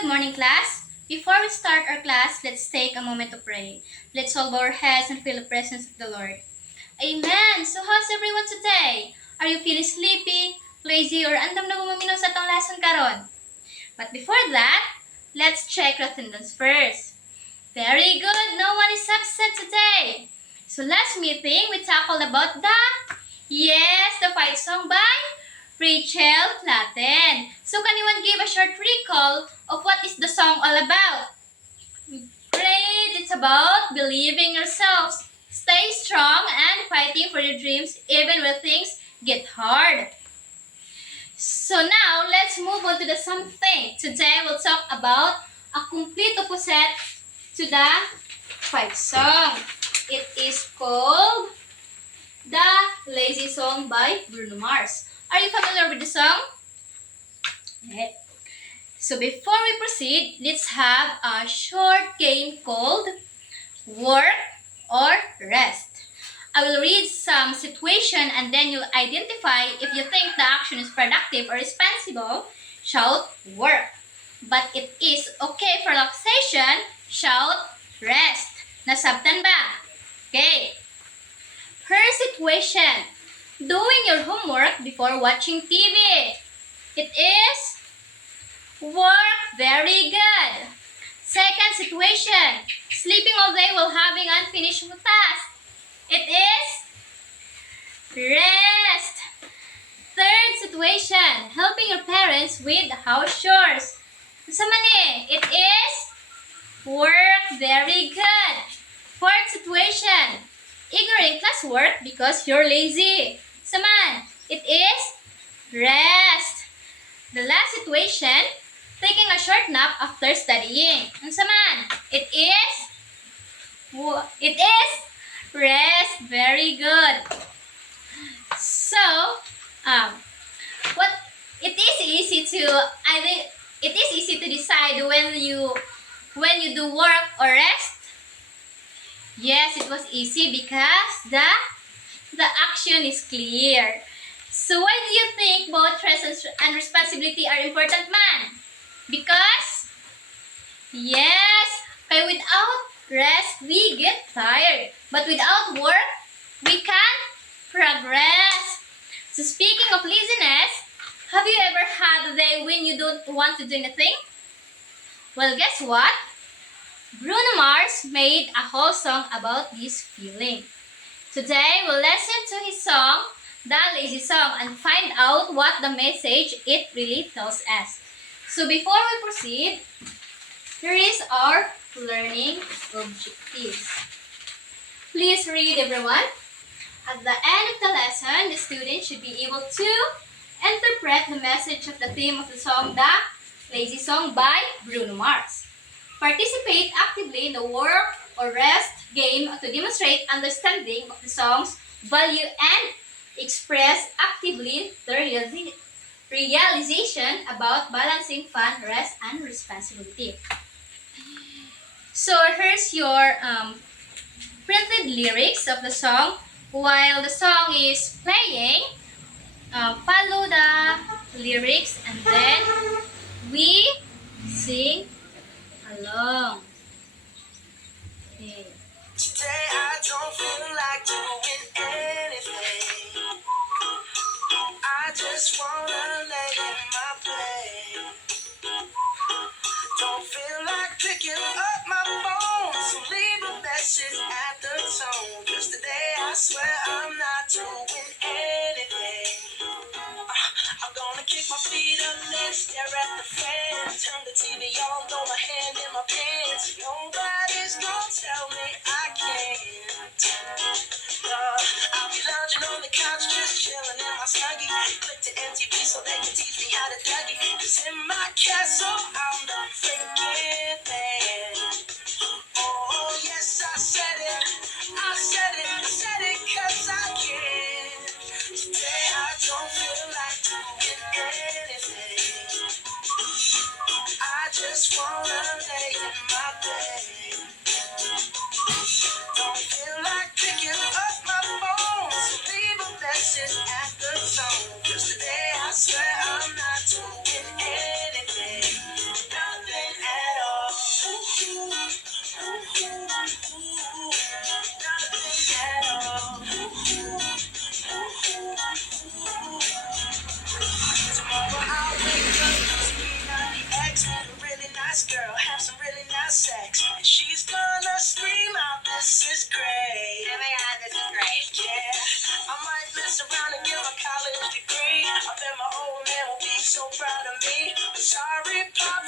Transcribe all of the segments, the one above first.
Good morning, class. Before we start our class, let's take a moment to pray. Let's hold our heads and feel the presence of the Lord. Amen! So how's everyone today? Are you feeling sleepy, lazy, or andam na gumaminaw sa atong lesson karon? But before that, let's check attendance first. Very good! No one is absent today. So last meeting, we tackled about the fight song by Rachel Platten. So can anyone give a short recall of what is the song all about? Great! It's about believing yourselves. Stay strong and fighting for your dreams even when things get hard. So now, let's move on to the something. Today, we'll talk about a complete opposite to the fight song. It is called The Lazy Song by Bruno Mars. Are you familiar with the song? Okay. So before we proceed, let's have a short game called Work or Rest. I will read some situation and then you'll identify if you think the action is productive or responsible, shout work. But it is okay for relaxation, shout rest. Nasabtan ba? Okay. First situation, doing your homework before watching TV. It is work. Very good. Second situation, sleeping all day while having unfinished tasks. It is rest. Third situation, helping your parents with house chores. Sa mani, it is work. Very good. Fourth situation, ignoring classwork because you're lazy. Sa man, it is rest. The last situation, taking a short nap after studying. Sa man, it is rest. Very good. So, what it is easy to decide when you do work or rest. Yes, it was easy because the action is clear. So why do you think both rest and responsibility are important, man? Because without rest, we get tired. But without work, we can progress. So speaking of laziness, have you ever had a day when you don't want to do anything? Well, guess what? Bruno Mars made a whole song about this feeling. Today, we'll listen to his song, The Lazy Song, and find out what the message it really tells us. So before we proceed, here is our learning objectives. Please read, everyone. At the end of the lesson, the student should be able to interpret the message of the theme of the song, The Lazy Song by Bruno Mars. Participate actively in the work or rest game to demonstrate understanding of the song's value and express actively the realization about balancing fun, rest, and responsibility. So here's your printed lyrics of the song. While the song is playing, follow the lyrics and then we sing along. Okay. Today I don't feel like doing anything. I just wanna lay in my bed. Don't feel like picking up my phone, so leave a message at the tone. 'Cause today I swear I'm not doing anything. I'm gonna kick my feet up, then stare at the fan. Turn the TV on, throw my hand in my pants. Nobody's gonna tell me I can't. I'll be lounging on the couch, just chilling in my snuggie. Click to MTV so they can teach me how to Dougie. 'Cause in my castle, I'm the freaking man. Oh, yes, I said it, 'cause I can. Today I don't feel like doing anything. I just wanna lay in my bed. Don't feel like picking up my phone, so leave a message at the tone. 'Cause today I swear I'm not doing anything. Nothing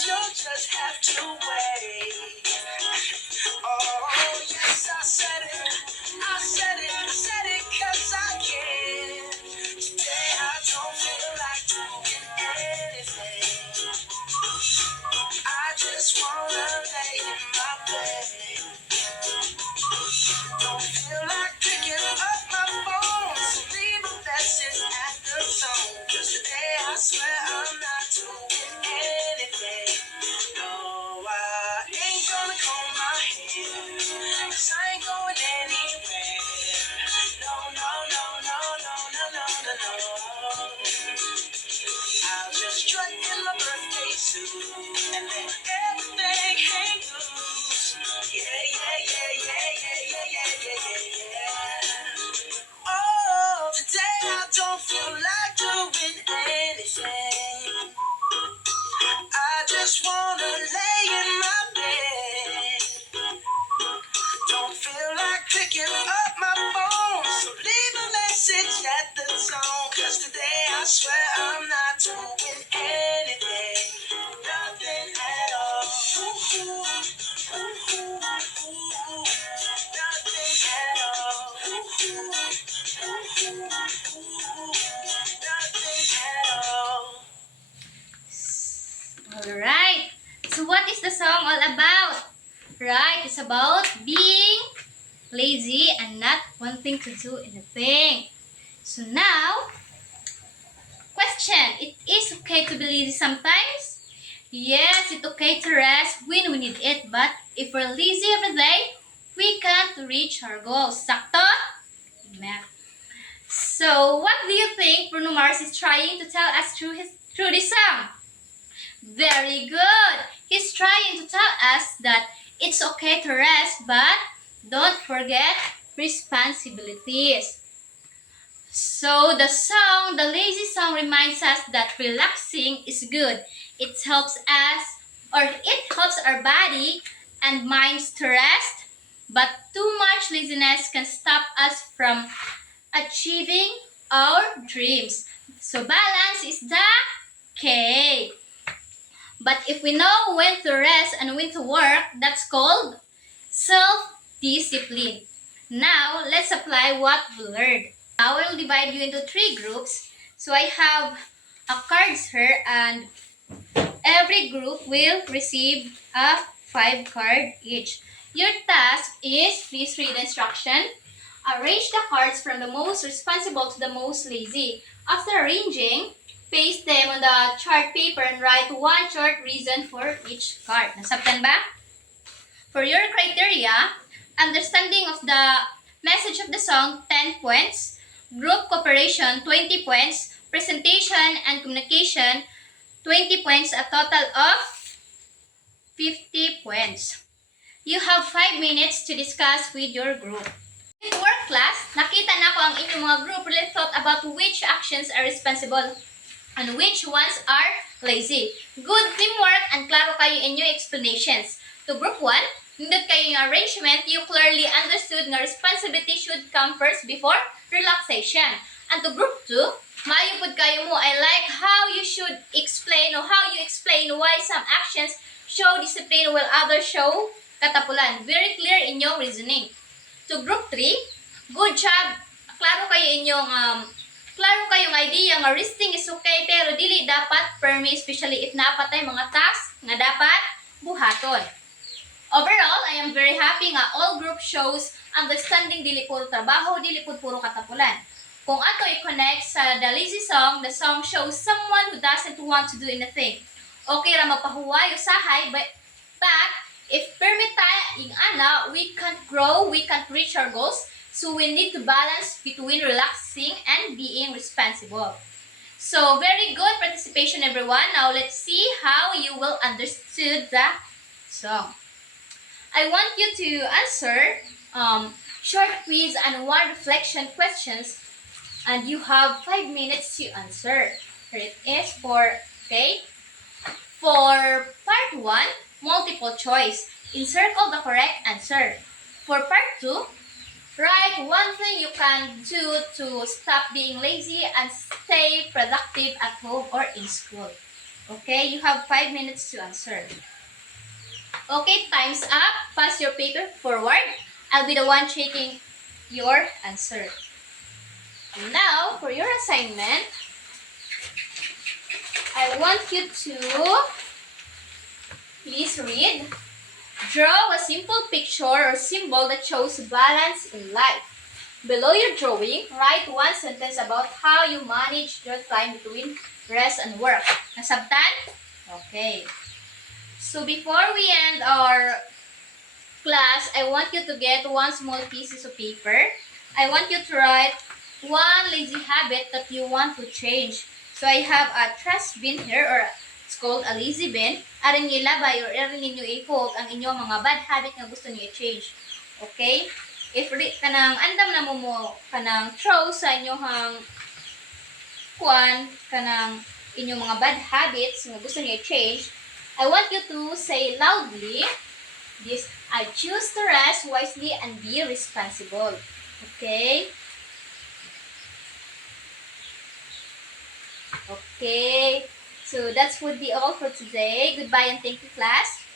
you'll just have to wait. Oh, yes, I said it. I said it. I said it 'cause I can. Today I don't feel like doing anything. I just wanna lay in my bed. Don't feel like picking up my phone, so leave a message at the tone. 'Cause today I swear I'm not doing anything. No, I ain't gonna comb my hair, 'cause I ain't going anywhere. No, no, no, no, no, no, no, no, no. I'll just strut in my birthday suit and let everything hang loose. Yeah, yeah, yeah, yeah, yeah, yeah, yeah, yeah, yeah, yeah. Oh, today I don't feel like doing anything. I just wanna lay in my bed. Don't feel like picking up my phone, so leave a message at the tone. 'Cause today I swear I'm not doing anything. Nothing at all. Ooh, ooh, ooh, ooh, ooh. Nothing at all. Ooh, ooh, ooh, ooh, ooh. Nothing at all. Alright. So what is the song all about? Right, it's about being lazy and not wanting to do anything. So now, question. It is okay to be lazy sometimes? Yes, it's okay to rest when we need it. But if we're lazy every day, we can't reach our goals. Sakto? Amen. So, what do you think Bruno Mars is trying to tell us through this song? Very good. He's trying to tell us that it's okay to rest, but don't forget responsibilities. So the lazy song reminds us that relaxing is good. It helps our body and minds to rest, but too much laziness can stop us from achieving our dreams. So balance is the key. But if we know when to rest and when to work, that's called self-discipline. Now, let's apply what we learned. Now, I will divide you into 3 groups. So I have a cards here, and every group will receive a 5 card each. Your task is, please read the instruction. Arrange the cards from the most responsible to the most lazy. After arranging, paste them on the chart paper and write 1 short reason for each card. Nasabtan ba? For your criteria, understanding of the message of the song, 10 points. Group cooperation, 20 points. Presentation and communication, 20 points. A total of 50 points. You have 5 minutes to discuss with your group. In work class, nakita na ko ang inyong mga group really thought about which actions are responsible and which ones are lazy. Good teamwork and klaro kayo in your explanations. To group 1, nindot kayo yung arrangement, you clearly understood na responsibility should come first before relaxation. And to group 2, maayo pud kayo mo, I like how you should explain or how you explain why some actions show discipline while others show katapulan. Very clear in your reasoning. To group 3, good job. Klaro kayong idea nga resting is okay pero dili dapat permi, especially if napatay mga tasks nga dapat buhaton. Overall, I am very happy nga all group shows understanding dili puro trabaho, dili puro katapulan. Kung ato i-connect sa the lazy song, the song shows someone who doesn't want to do anything. Okay ra mapahuway usahay, but if permit tayo ing ana, we can't grow, we can't reach our goals. So we need to balance between relaxing and being responsible. So very good participation everyone. Now let's see how you will understood the song. I want you to answer short quiz and 1 reflection questions, and you have 5 minutes to answer. Here it is for part 1, multiple choice. Encircle the correct answer. For part 2, write 1 thing you can do to stop being lazy and stay productive at home or in school. Okay, you have 5 minutes to answer. Okay, time's up. Pass your paper forward. I'll be the one checking your answer. Now, for your assignment, I want you to please read. Draw a simple picture or symbol that shows balance in life. Below your drawing, write one sentence about how you manage your time between rest and work. Nasabtan? Okay. So before we end our class, I want you to get one small pieces of paper. I want you to write one lazy habit that you want to change. So I have a trash bin here, or it's called a lazy bin. Aring ilabay or aring ninyo i-quote ang inyong mga bad habit na gusto niyo i-change. Okay? If kanang andam na mo kanang throw sa inyong kanang inyong mga bad habits nga gusto niyo i-change, I want you to say loudly this: I choose to rest wisely and be responsible. Okay? Okay. So that's would be all for today. Goodbye and thank you, class.